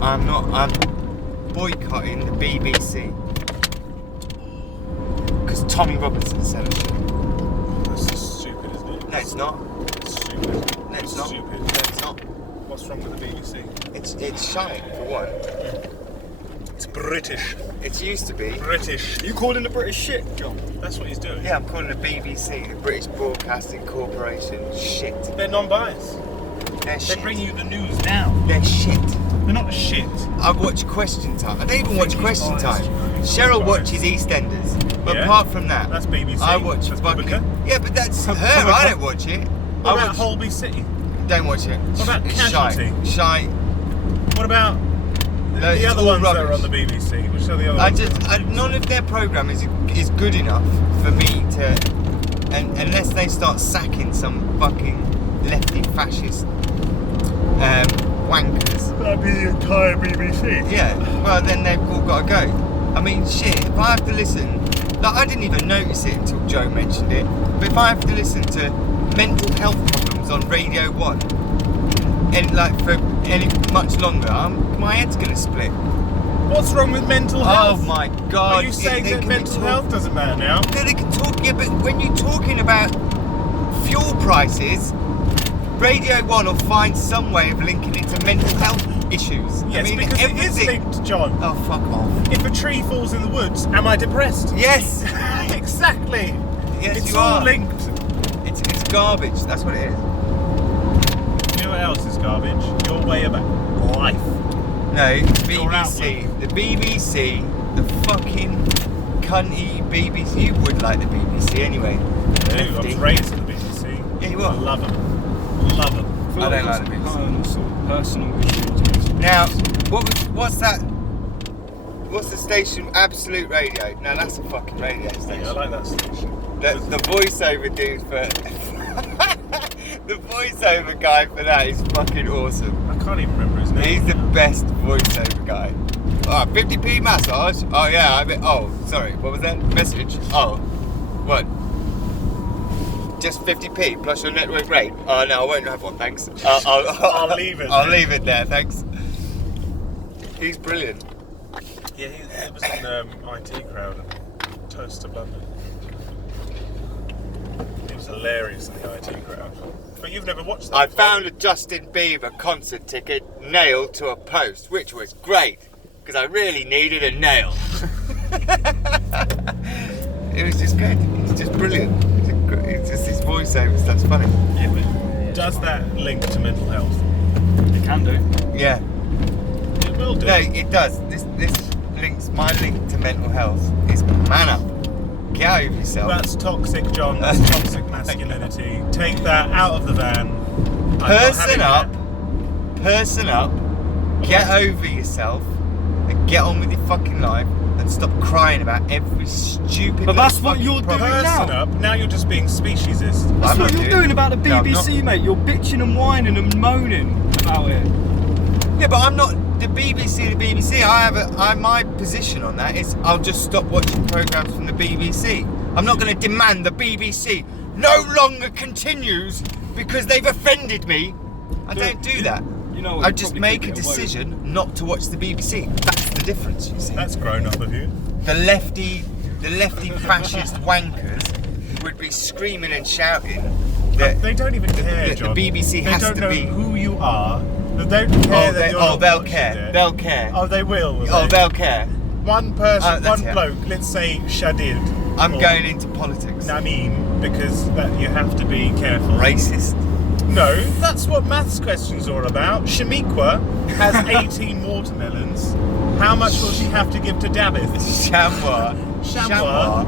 I'm boycotting the BBC. Because Tommy Robinson said it. That's just stupid, isn't it? No, it's not. It's stupid. No, it's not. Stupid. No, it's not. What's wrong with the BBC? It's shite, for one. It's British. It used to be. British. You calling the British shit, John? That's what he's doing. Yeah, I'm calling the BBC, the British Broadcasting Corporation, shit. They're non-biased. They're shit. They bring you the news now. They're shit. They're not shit. I watch Question Time. I don't even watch Question Time. Cheryl watches EastEnders. But Yeah. apart from that, That's BBC. I watch That's fucking... Publica. Yeah, but that's her. Publica. I don't watch it. What I about watch... Holby City? Don't watch it. What about It's Casualty? Shite. What about No, the it's other all ones that are rubbish. on the BBC? Which are the other ones? None of their programme is good enough for me to... unless they start sacking some fucking lefty fascist wankers. That'd be the entire BBC. Yeah, well then they've all got to go. I mean, shit, if I have to listen... Like, I didn't even notice it until Joe mentioned it, but if I have to listen to mental health problems on Radio 1, and like for any much longer, my head's going to split. What's wrong with mental health? Oh my God. Are you saying They that can mental talk- health doesn't matter now? No, they can talk, yeah, but when you're talking about fuel prices, Radio 1 will find some way of linking it to mental health issues. Yes, I mean, because it is everything... linked, John. Oh, fuck off. If a tree falls in the woods, am I depressed? Yes! Exactly. Yes, It's you all are. linked. It's garbage, that's what it is. You know what else is garbage? Your way about life. No, Your BBC. The BBC, the fucking cunty BBC. You would like the BBC anyway. I was raised at the BBC. Yeah, you I are. love them. Love them. I don't like the BBC. Sort of personal issues. Now, what's that? What's the station? Absolute Radio. Now that's a fucking radio station. Yeah, I like that station. The voiceover dude for the voiceover guy for that is fucking awesome. I can't even remember his name. He's the best voiceover guy. Oh, 50p massage? Oh yeah, I mean, oh, sorry, what was that? Message? Oh, what? Just 50p plus your network rate? Oh no, I won't have one, thanks. I'll leave it. I'll leave it there, thanks. He's brilliant. Yeah, it was an IT crowd and Toast of London. It was hilarious in the IT crowd. But you've never watched that. I before. found a Justin Bieber concert ticket nailed to a post, which was great, because I really needed a nail. It was just good. It's just brilliant. It's just his voiceover stuff's funny. Yeah, but Does that link to mental health? it can do. Yeah. It will do. No, it does. This links my link to mental health is man up. Get over yourself. That's toxic, John. That's toxic masculinity. Take that out of the van. I'm not Person having up. that. Person up. Get over yourself and get on with your fucking life and stop crying about every stupid. But that's what fucking you're doing problem. now. Person up. Now you're just being speciesist. That's I'm what not you're doing about the No, I'm BBC, mate. You're bitching and whining and moaning about it. Yeah, but I'm not the BBC. The BBC. My position on that is I'll just stop watching programmes from the BBC. I'm not going to demand the BBC no longer continues because they've offended me. I don't do that. You know what, I you just probably make could a get away with decision not to watch the BBC. That's the difference, you see. That's grown up of you. The lefty fascist wankers would be screaming and shouting that They don't even care, the John. BBC has they don't to know be. who you are. They don't care that you're not they'll watching care. it. They'll care. Oh, they will. Oh, they'll care. One person, that's one it. bloke. Let's say Shadid. I'm or going into politics. Naeem, because that you have to be careful. Racist. No, that's what maths questions are about. Shamiqua has 18 watermelons. How much will she have to give to Davith? Shamwa.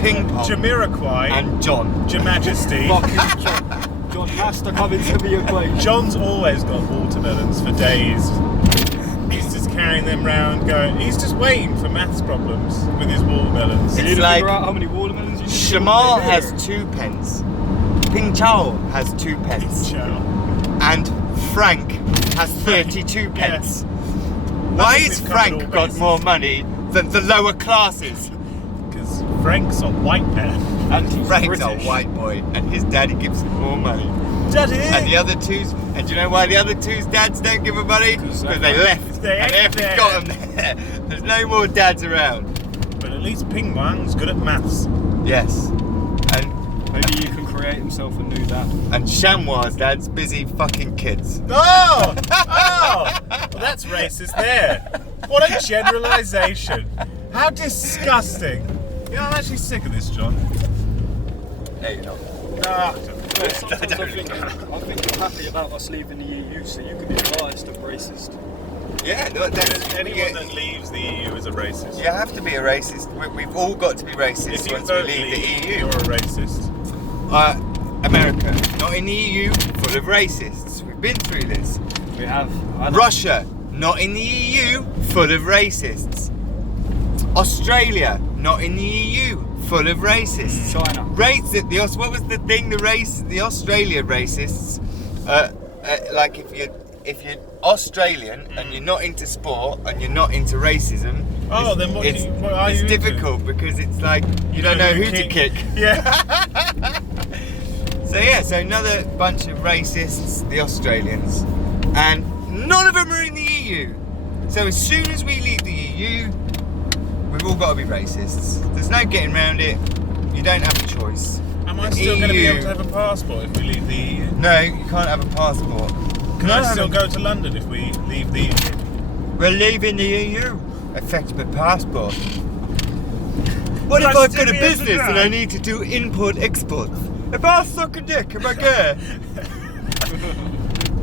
Ping Pong. Jamiroquai and John. Jamajesty. Fucking John has to come into the equation. John's always got watermelons for days. He's just carrying them round, going. He's just waiting for maths problems with his watermelons. You It's need to like figure out how many watermelons you need. Shamal has 2 pence. Ping Chao has 2 pence. Chow. And Frank has 32 pence. Why I think has we've covered Frank all got bases. more money than the lower classes? Because Frank's a white man. And he's Frank's British. a white boy and his daddy gives him more money. Daddy! And the other two's And do you know why the other two's dads don't give them money? Because they left. They and ain't they there. haven't got them there. There's no more dads around. But at least Ping Wang's good at maths. Yes. Maybe you can create himself a new dad. And Shamwar's dad's busy fucking kids. Oh! Oh! Well, that's racist there. What a generalisation. How disgusting. You know, I'm actually sick of this, John. No, you're not. Ah, Sometimes I think you're happy about us leaving the EU, so you could be biased and racist. Yeah, no, that's anyone that leaves the EU is a racist. You have to be a racist. We've all got to be racist If you once we don't leave the EU. you're a racist. America, not in the EU, full of racists. We've been through this. We have. Russia, not in the EU, full of racists. Australia, not in the EU, full of racists. China. What was the thing? The Australia racists. Like if you're Australian and you're not into sport and you're not into racism. Oh, then what are you It's into? difficult because it's like you don't know who to kick. Yeah. So another bunch of racists, the Australians, and none of them are in the EU. So as soon as we leave the EU, we've all got to be racists. There's no getting around it. You don't have a choice. Am I The still going to be EU able to have a passport if we leave the EU? No, you can't have a passport. Can I still go to London if we leave the EU? We're leaving the EU. Affects my passport. What But if I I've still got a be able to business and drive. I need to do import-export? If I suck a dick, am I gay?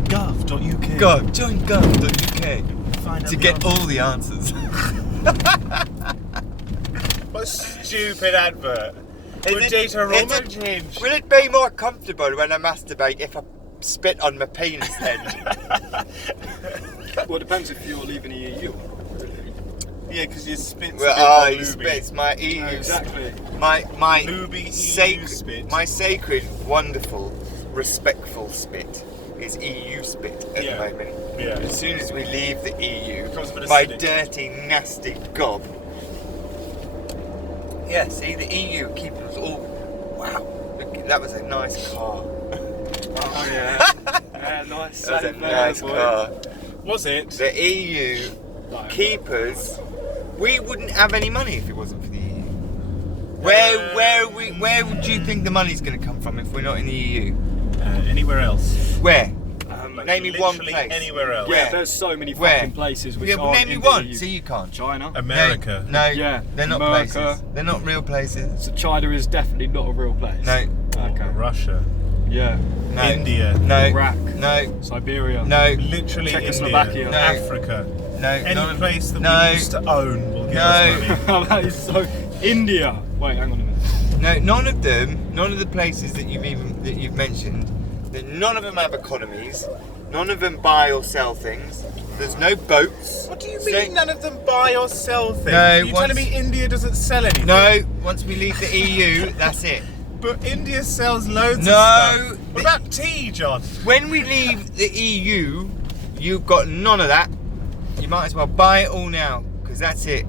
Gov.uk. Go, join gov.uk Find out to the get answer. all the answers. What a stupid advert. Would data It's Roma change? Will it be more comfortable when I masturbate if I spit on my penis end? Well, it depends if you're leaving the EU. Yeah, because your spit's Well, a bit you more looby. spits my EU. Exactly. My Looby EU sacred, spit. my sacred, wonderful, respectful spit is EU spit at Yeah. the moment. Yeah. As soon as we leave the EU, Becomes a bit my acidic. dirty, nasty gob. Yeah, see, the EU keeps us all. Wow, look, that was a nice car. Oh yeah. Yeah, nice. That was a Save there, nice boy. car. Was it? The EU No. keepers. We wouldn't have any money if it wasn't for the EU. Where would you think the money's going to come from if we're not in the EU? Anywhere else? Where? Like Name me one literally place. Anywhere else. Where? Yeah, there's so many Where? fucking places which Yeah, well, aren't name me in the one. EU. So you can't. China. America. No, Yeah, they're not America. places. They're not real places. So China is definitely not a real place. No, Okay. Russia. Yeah. no. India. No. Iraq. No. Siberia. No. Literally Czechoslovakia. India. No. Africa. No. Any none of- place that no. we used to own will give No. us money. That is so. India. Wait, hang on a minute. No, none of them. None of the places that you've mentioned. That none of them have economies. None of them buy or sell things. There's no boats. What do you So- mean none of them buy or sell things? No, Are you once- telling me India doesn't sell anything? No. Once we leave the EU, that's it. But India sells loads No, of stuff. What the- about tea, John? When we leave the EU, you've got none of that. You might as well buy it all now, because that's it.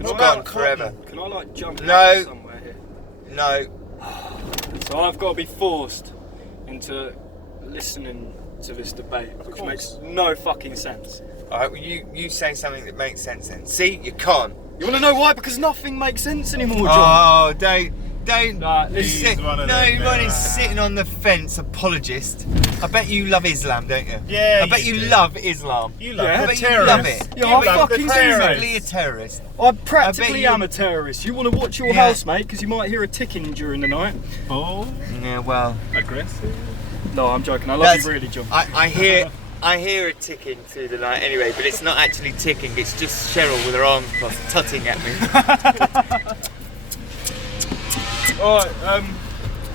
It's What gone about forever. Can I like jump No. out somewhere here? No. So I've got to be forced into listening to this debate, which course. makes no fucking sense. Alright, well, you say something that makes sense then. See, you can't. You want to know why? Because nothing makes sense anymore, John. Oh, don't. Nah, He's listen, one of no, them one now. is sitting on the fence, apologist. I bet you love Islam, don't you? Yeah, I bet you do. love Islam. You love Yeah, the but you terrorists. love it. Yeah, You I love the fucking do, terrorists. Basically a terrorist. I practically you- am a terrorist. You want to watch your Yeah. house, mate, because you might hear a ticking during the night. Oh, Yeah, well, aggressive. No, I'm joking. I love That's- you really, John. I hear it ticking through the night anyway, but it's not actually ticking. It's just Cheryl with her arms crossed, tutting at me. Alright,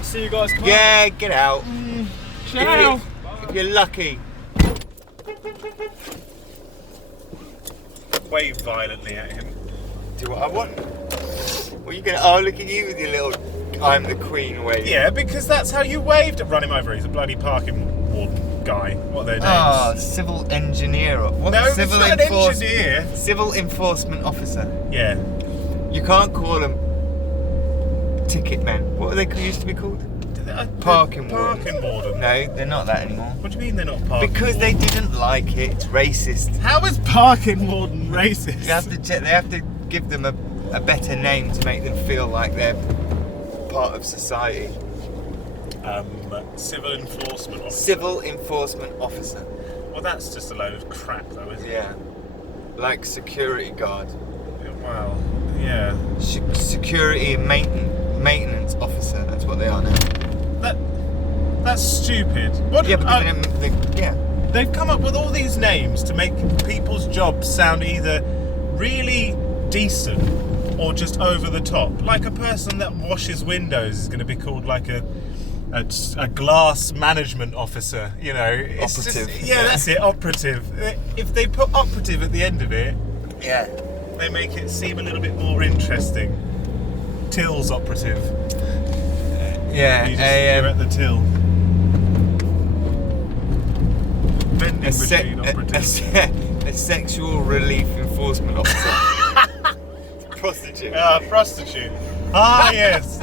see you guys tomorrow. Yeah, get out. Ciao. If you're lucky. Wave violently at him. Do what I want. What are you gonna? Oh, look at you with your little "I'm the Queen" wave. Yeah, because that's how you waved at Run him over. He's a bloody parking warden guy. What are their names? Oh, civil engineer. What? no, it's civil not an engineer. Civil enforcement officer. Yeah. You can't call them ticket men. What were they used to be called? Parking wardens. Parking warden. No, they're not that anymore. What do you mean they're not parking Because they wardens? didn't like it. It's racist. How is parking warden racist? They have to give them a better name to make them feel like they're part of society. Civil enforcement officer. Civil enforcement officer. Well, that's just a load of crap, though, isn't it? Yeah. Like security guard. Well, yeah. Security and maintenance officer. That's what they are now. That's stupid. What? Yeah, but They've come up with all these names to make people's jobs sound either really decent or just over the top. Like a person that washes windows is going to be called like a glass management officer. You know, it's Operative. Just, yeah, that's it. Operative. If they put operative at the end of it, Yeah. they make it seem a little bit more interesting. Tills operative. Yeah. You're at the till. Vending A machine operative. sexual relief enforcement officer. Prostitute. Prostitute. Ah, yes.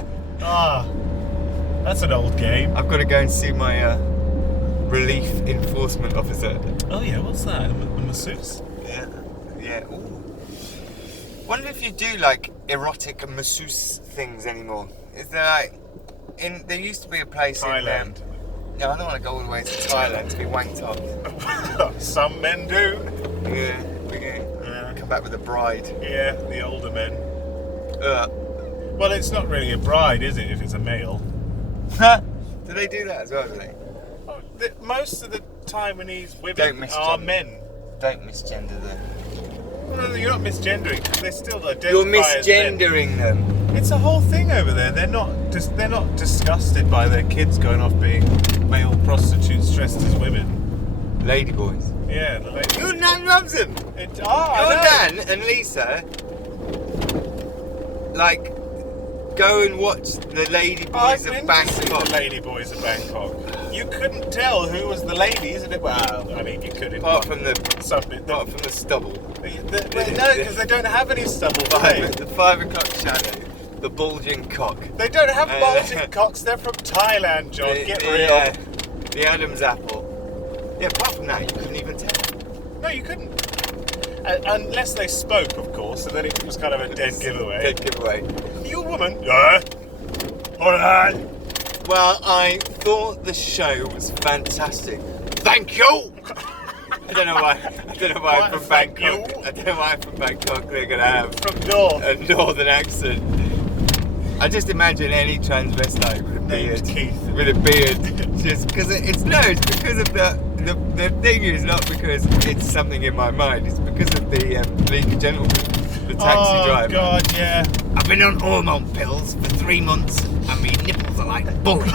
That's an old game. I've got to go and see my relief enforcement officer. Oh yeah, what's that? A masseuse? Yeah. Yeah. Ooh. Wonder if you do like erotic and masseuse things anymore. Is there like there used to be a place Thailand. No, I don't want to go all the way to Thailand to be wanked off. Some men do. Yeah. We're gonna come back with a bride. Yeah, the older men. Uh. Well, it's not really a bride, is it, if it's a male? Do they do that as well, do they? Most of the Taiwanese women Don't misgender. are men. Don't misgender them. No, you're not misgendering. They still identify You're as men. misgendering them. It's a whole thing over there. They're not disgusted by their kids going off being male prostitutes dressed as women. Ladyboys. Yeah, the lady. Your nan loves them. Your Your nan and Lisa, like, go and watch the Ladyboys of Bangkok. The Ladyboys of Bangkok. You couldn't tell who was the ladies, and well, I mean, you could. Apart from the stubble. No, because they don't have any stubble. The 5 o'clock shadow. The bulging cock. They don't have bulging cocks. They're from Thailand, John. Get real. The Adam's apple. Yeah, apart from that, you couldn't even tell. No, you couldn't. Unless they spoke, of course, and then it was kind of a dead giveaway. Dead giveaway. You woman? Yeah. All right. Well, I thought the show was fantastic. Thank you. I don't know why I'm from Thank you. Bangkok. I don't know why I'm from Bangkok. They're gonna have From North. a northern accent. I just imagine any transvestite with a Named beard. Keith. With a beard, just because it's because of the thing is not because it's something in my mind. It's because of the League of Gentlemen, the taxi driver. Oh God, yeah. I've been on hormone pills for 3 months, and my nipples are like bullets.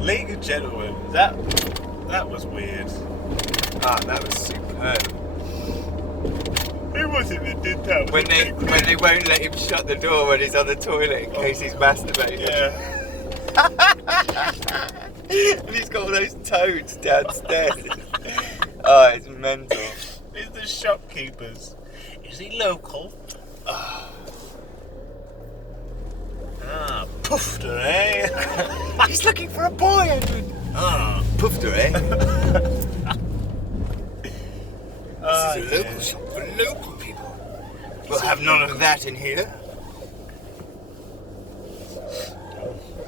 League of Gentlemen. That was weird. That was superb. Who was it that did that? When they won't let him shut the door when he's on the toilet in case he's masturbating. Yeah. And he's got all those toads downstairs. Oh, it's mental. It's the shopkeepers. Is he local? Poofter, eh? He's looking for a boy, Edwin. Poofter, eh? This is a local shop for local people. We'll have none of that in here.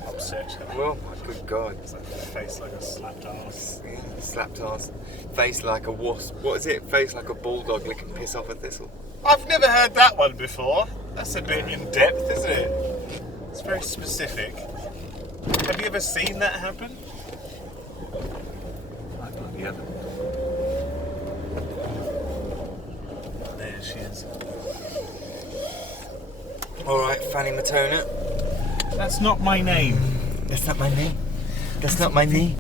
Upset. Well, my good God. It's like face like a slapped ass. Yeah, slapped ass. Face like a wasp. What is it? Face like a bulldog licking piss off a thistle. I've never heard that one before. That's a bit in depth, isn't it? It's very specific. Have you ever seen that happen? I probably haven't. There she is. Alright, Fanny Matona. That's not my name. That's not my name. That's not my name.